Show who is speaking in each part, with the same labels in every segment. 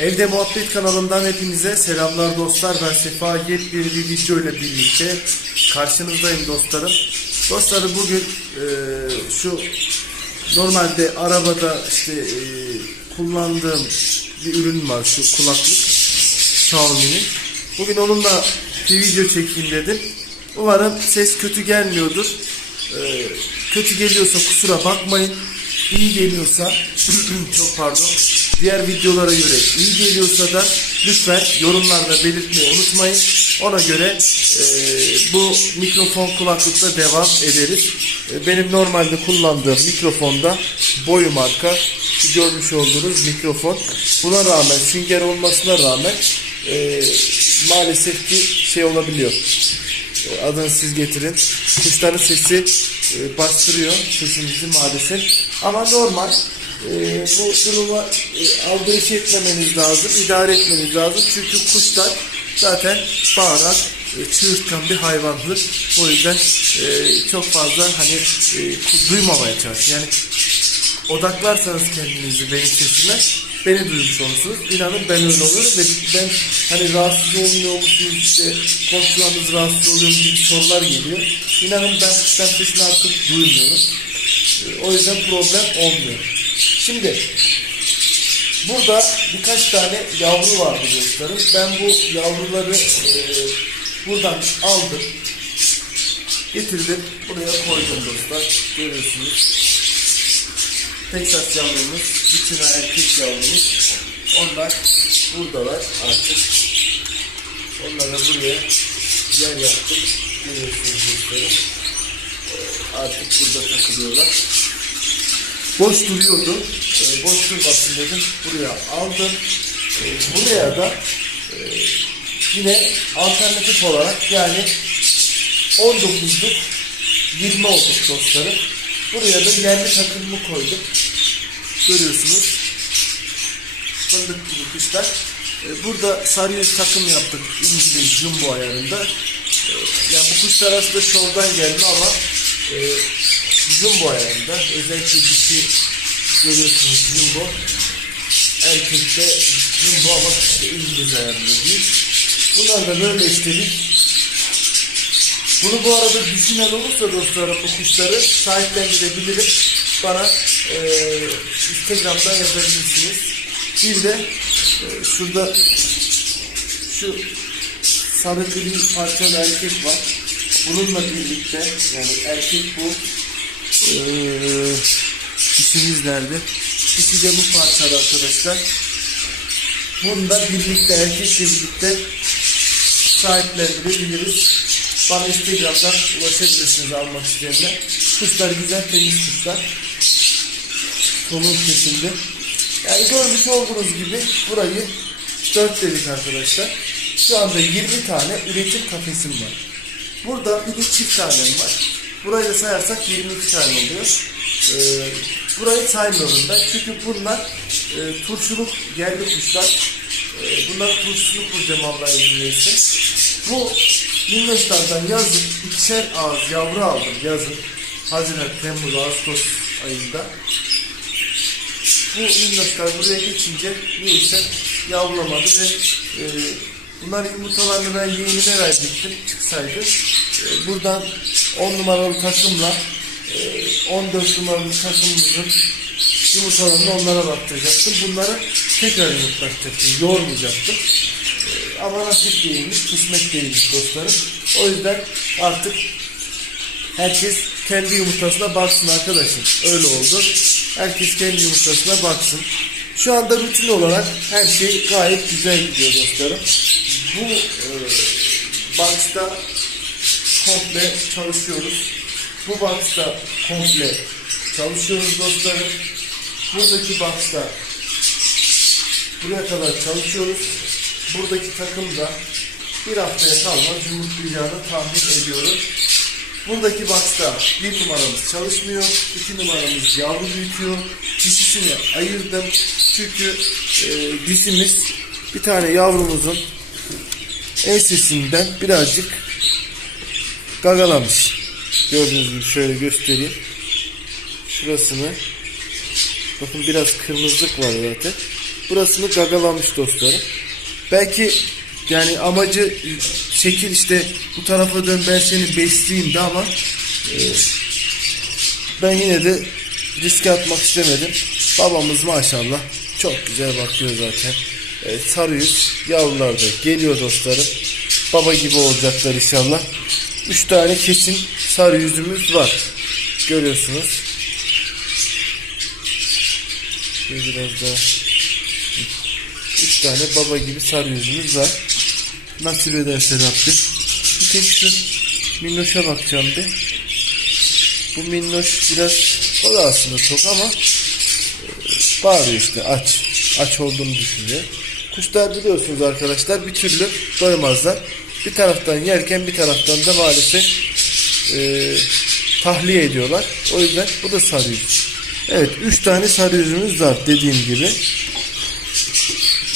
Speaker 1: Evde Muhabbet kanalından hepinize selamlar dostlar. Ben Sefa yepyeni bir video ile birlikte karşınızdayım dostlarım. Dostlarım bugün e, şu normalde arabada işte e, kullandığım bir ürün var şu kulaklık Xiaomi'nin. Bugün onunla bir video çekeyim dedim. Umarım ses kötü gelmiyordur. E, kötü geliyorsa kusura bakmayın. İyi geliyorsa çok pardon. Diğer videolara göre iyi geliyorsa da lütfen yorumlarda belirtmeyi unutmayın. Ona göre e, bu mikrofon kulaklıkla devam ederiz. E, benim normalde kullandığım mikrofonda boyu marka görmüş olduğunuz mikrofon. Buna rağmen sünger olmasına rağmen e, maalesef ki şey olabiliyor. E, adını siz getirin. Kuşların sesi e, bastırıyor sesimizi maalesef. Ama normal. E, bu duruma e, aldırış etmemeniz lazım, idare etmeniz lazım. Çünkü kuşlar zaten bağıran, e, çığırtkan bir hayvandır. O yüzden e, çok fazla hani e, duymamaya çalışın. Yani odaklarsanız kendinizi benim sesime beni duymuş olursunuz. İnanın ben öyle oluyorum ve ben hani rahatsız olmuyor musunuz işte komşularınız rahatsız oluyor gibi sorular geliyor. İnanın ben kuştan sesini artık duymuyorum. Ee, O yüzden problem olmuyor. Şimdi burada birkaç tane yavru vardı dostlarım. Ben bu yavruları e, buradan aldım. Getirdim. Buraya koydum dostlar. Görüyorsunuz. Texas yavrumuz, bütün erkek yavrumuz. Onlar buradalar artık. Onları buraya yer yaptık. Görüyorsunuz dostlarım. Ee, Artık burada takılıyorlar. Boş duruyordu. Ee, boş durmasın dedim. Buraya aldım. Ee, buraya da e, yine alternatif olarak yani 19'luk 20 olduk dostlarım. Buraya da yerli takımımı koydum. Görüyorsunuz. Fındık gibi kuşlar. Ee, Burada sarı yüz takım yaptık. İngiliz jumbo ayarında. Yani bu kuşlar aslında şovdan gelme ama e, jumbo ayarında. Özellikle dişi görüyorsunuz jumbo. Erkekte jumbo ama işte İngiliz ayarında değil. Bunlar da böyle istedik. Bunu bu arada düşünen olursa dostlarım bu kuşları sahiplendirebilirim. Bana eee Instagram'dan yazabilirsiniz. Bir de eee, şurada şu sarı gri parçalı erkek var. Bununla birlikte yani erkek bu. Eee dişimiz nerede? Dişi de bu parçada arkadaşlar. Bunda birlikte erkekle birlikte sahiplendirebiliriz. Bana Instagram'dan ulaşabilirsiniz almak isteyenler. Kuşlar güzel, temiz kuşlar. Solun kesildi. Yani görmüş olduğunuz gibi burayı 4 dedik arkadaşlar. Şu anda 20 tane üretim kafesim var. Burada bir de çift tanem var. Burayı da sayarsak 22 tane oluyor. Ee, burayı saymıyorum ben. Çünkü bunlar e, turşuluk yerli kuşlar. E, bunları turşuluk vuracağım Allah izin. Bu minnoşlardan yazın ikişer ağız yavru aldım yazın. Haziran, Temmuz, Ağustos ayında. Bu minnoşlar buraya geçince neyse yavrulamadı ve e, bunların yumurtalarını ben yeğenime verecektim çıksaydı. E, buradan 10 numaralı takımla e, 14 numaralı takımımızın yumurtalarını onlara baktıracaktım. Bunları tekrar yumurtlatacaktım. Yormayacaktım. E, ama nasip değilmiş, kısmet değilmiş dostlarım. O yüzden artık Herkes kendi yumurtasına baksın arkadaşım. Öyle oldu. Herkes kendi yumurtasına baksın. Şu anda rutin olarak her şey gayet güzel gidiyor dostlarım. Bu e, box'ta komple çalışıyoruz. Bu box'ta komple çalışıyoruz dostlarım. Buradaki box'ta buraya kadar çalışıyoruz. Buradaki takımda bir haftaya kalmaz yumurtlayacağını tahmin ediyorum. Buradaki box'ta bir numaramız çalışmıyor. iki numaramız yavru büyütüyor. Dişisini ayırdım. Çünkü e, dişimiz bir tane yavrumuzun ensesinden birazcık gagalamış. Gördüğünüz gibi şöyle göstereyim. Şurasını bakın biraz kırmızılık var zaten. burasını gagalamış dostlarım. Belki yani amacı şekil işte bu tarafa dön ben seni besleyeyim de ama e, ben yine de riske atmak istemedim. Babamız maşallah çok güzel bakıyor zaten. Evet, sarı yüz yavrular da geliyor dostlarım. Baba gibi olacaklar inşallah. Üç tane kesin sarı yüzümüz var. Görüyorsunuz. Şöyle biraz daha. Üç tane baba gibi sarı yüzümüz var. Nasip ederse Rabbim. Bir tek şu minnoşa bakacağım bir. Bu minnoş biraz o da aslında çok ama e, bağırıyor işte aç. Aç olduğunu düşünüyor. Kuşlar biliyorsunuz arkadaşlar bir türlü doymazlar. Bir taraftan yerken bir taraftan da maalesef e, tahliye ediyorlar. O yüzden bu da sarı yüz. Evet 3 tane sarı yüzümüz var dediğim gibi.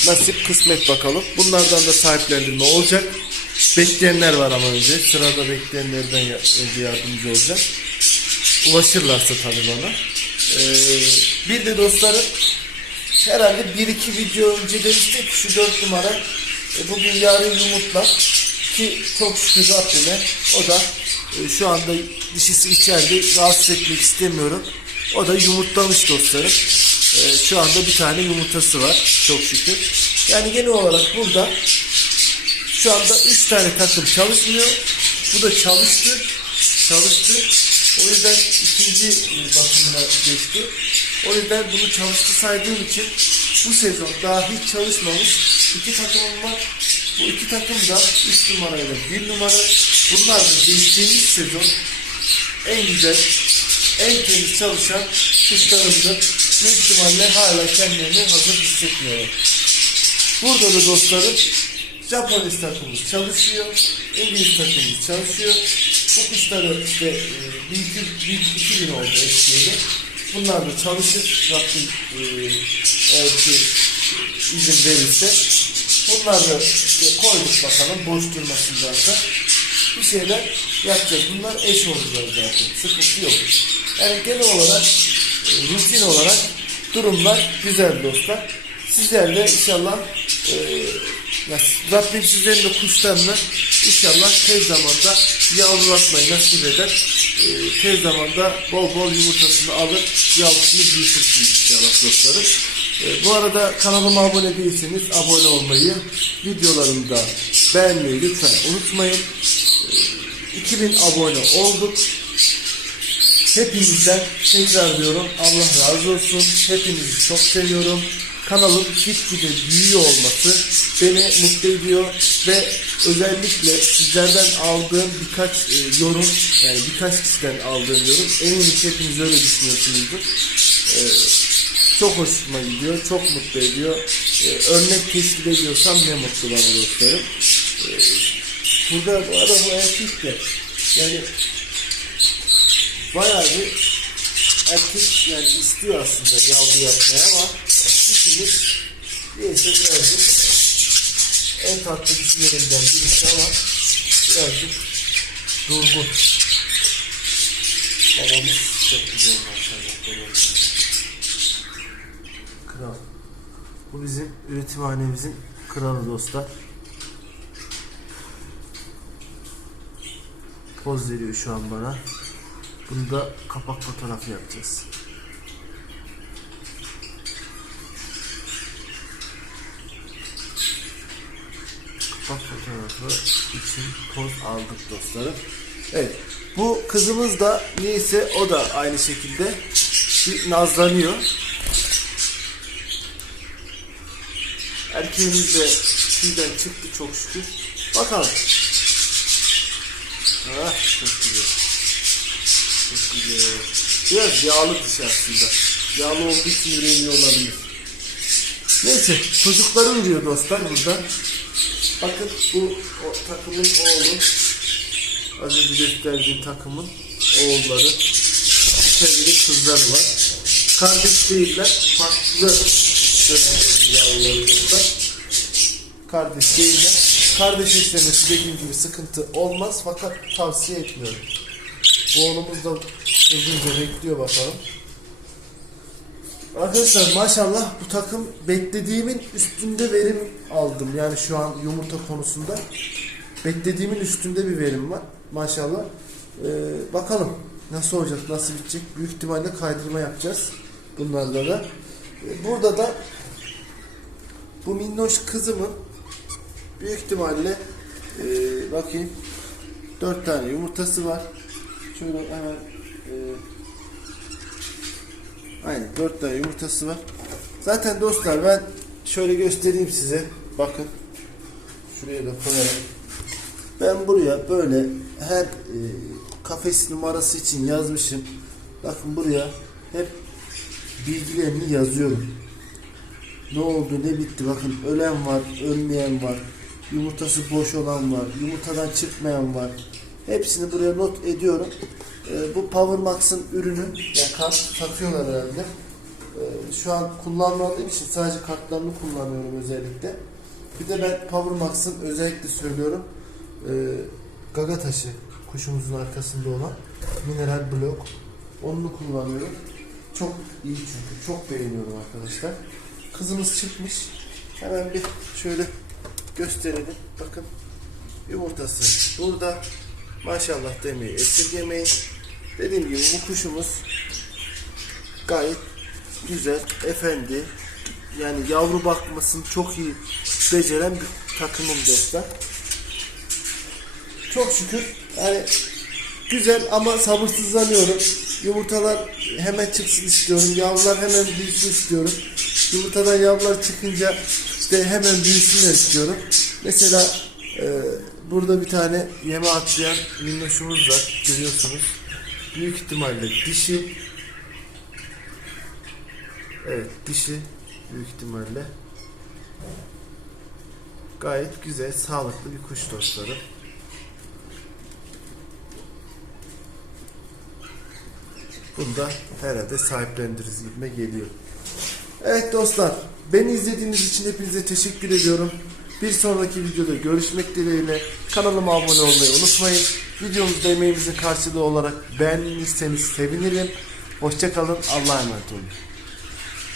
Speaker 1: Nasip kısmet bakalım. Bunlardan da sahiplendirme olacak. Bekleyenler var ama önce. Sırada bekleyenlerden önce yardımcı olacak. Ulaşırlarsa tabii bana. Ee, bir de dostlarım herhalde bir iki video önce demiştik şu dört numara e, bugün yarın yumurtlar ki çok şükür Rabbime o da e, şu anda dişisi içeride rahatsız etmek istemiyorum. O da yumurtlamış dostlarım. E, şu anda bir tane yumurtası var çok şükür. Yani genel olarak burada şu anda 3 tane takım çalışmıyor. Bu da çalıştı. Çalıştı. O yüzden ikinci bakımına geçti. O yüzden bunu çalıştı saydığım için bu sezon daha hiç çalışmamış iki takımım var. Bu iki takım da 3 numarayla 1 numara. Bunlar da geçtiğimiz sezon en güzel, en temiz çalışan kuşlarımdır. Büyük ihtimalle hala kendilerini hazır hissetmiyorlar. Burada da dostlarım Japonis takımımız çalışıyor. İngiliz takımımız çalışıyor. Bu kuşları işte e, bir iki, bir, iki gün oldu eşliğiyle. Bunlar da çalışır. Rabbim e, eğer ki izin verirse. Bunlar da işte koyduk bakalım boş durmasındansa. Bir şeyler yapacağız. Bunlar eş oldular zaten. Sıkıntı yok. Yani genel olarak e, rutin olarak durumlar güzel dostlar. Sizler de inşallah e, ya Rabbim sizlerin de kuşlarını inşallah tez zamanda yavrulatmayı nasip eder. E, tez zamanda bol bol yumurtasını alır, yavrusunu büyütürsünüz inşallah dostlarım. E, bu arada kanalıma abone değilseniz abone olmayı, videolarımı da beğenmeyi lütfen unutmayın. E, 2000 abone olduk. Hepinizden tekrar diyorum Allah razı olsun. Hepinizi çok seviyorum. Kanalım gitgide büyüyor olması beni mutlu ediyor ve özellikle sizlerden aldığım birkaç e, yorum yani birkaç kişiden aldığım yorum eminim hepiniz öyle düşünüyorsunuzdur. E, çok hoşuma gidiyor, çok mutlu ediyor. E, örnek teşkil ediyorsam ne mutlu bana dostlarım. E, burada bu bu erkek de yani bayağı bir erkek yani istiyor aslında yavru yapmaya ama işimiz neyse birazcık en tatlı dişilerinden birisi ama birazcık durgun. Babamız çok güzel maşallah babamız. Kral. Bu bizim üretimhanemizin kralı dostlar. Poz veriyor şu an bana. Bunu da kapak fotoğrafı yapacağız. Kapak fotoğrafı için poz aldık dostlarım. Evet. Bu kızımız da neyse o da aynı şekilde bir nazlanıyor. Erkeğimiz de tüyden çıktı çok şükür. Bakalım. Ah çok güzel. Çok güzel. Biraz yağlı dişi aslında. Yağlı olduğu için yüreğini olabilir. Neyse çocukları ürüyor dostlar burada. Bakın bu o, takımın oğlu. Az önce gösterdiğim takımın oğulları. Sevgili kızları var. Kardeş değiller. Farklı dönemlerin yavruları. Kardeş değiller. Kardeş istemesi dediğim gibi sıkıntı olmaz fakat tavsiye etmiyorum. Bu oğlumuz da uzunca bekliyor bakalım. Arkadaşlar maşallah bu takım beklediğimin üstünde verim aldım. Yani şu an yumurta konusunda beklediğimin üstünde bir verim var. Maşallah. Ee, bakalım nasıl olacak, nasıl bitecek. Büyük ihtimalle kaydırma yapacağız. Bunlarla da. Ee, burada da bu minnoş kızımın büyük ihtimalle ee, bakayım 4 tane yumurtası var. Şöyle hemen ee, Aynen 4 tane yumurtası var. Zaten dostlar ben şöyle göstereyim size. Bakın. Şuraya da koyalım. Ben buraya böyle her e, kafes numarası için yazmışım. Bakın buraya hep bilgilerini yazıyorum. Ne oldu ne bitti bakın ölen var ölmeyen var yumurtası boş olan var yumurtadan çıkmayan var. Hepsini buraya not ediyorum. Ee, bu Power Max'ın ürünü yani kart satıyorlar herhalde. Ee, şu an kullanmadığım için sadece kartlarını kullanıyorum özellikle. Bir de ben Power Max'ın özellikle söylüyorum e, gaga taşı kuşumuzun arkasında olan mineral blok. Onu kullanıyorum. Çok iyi çünkü çok beğeniyorum arkadaşlar. Kızımız çıkmış. Hemen bir şöyle gösterelim. Bakın yumurtası burada. Maşallah demeyi esirgemeyin. Dediğim gibi bu kuşumuz gayet güzel, efendi. Yani yavru bakmasını çok iyi beceren bir takımım dostlar. Çok şükür yani güzel ama sabırsızlanıyorum. Yumurtalar hemen çıksın istiyorum. Yavrular hemen büyüsün istiyorum. Yumurtadan yavrular çıkınca işte hemen büyüsünler istiyorum. Mesela e, burada bir tane yeme atlayan minnoşumuz var. Görüyorsunuz. Büyük ihtimalle dişi. Evet dişi. Büyük ihtimalle. Gayet güzel, sağlıklı bir kuş dostları. Bunu da herhalde sahiplendiririz gibime geliyor. Evet dostlar, beni izlediğiniz için hepinize teşekkür ediyorum. Bir sonraki videoda görüşmek dileğiyle kanalıma abone olmayı unutmayın. Videomuzda emeğimizin karşılığı olarak beğendiyseniz sevinirim. Hoşçakalın, Allah'a emanet olun.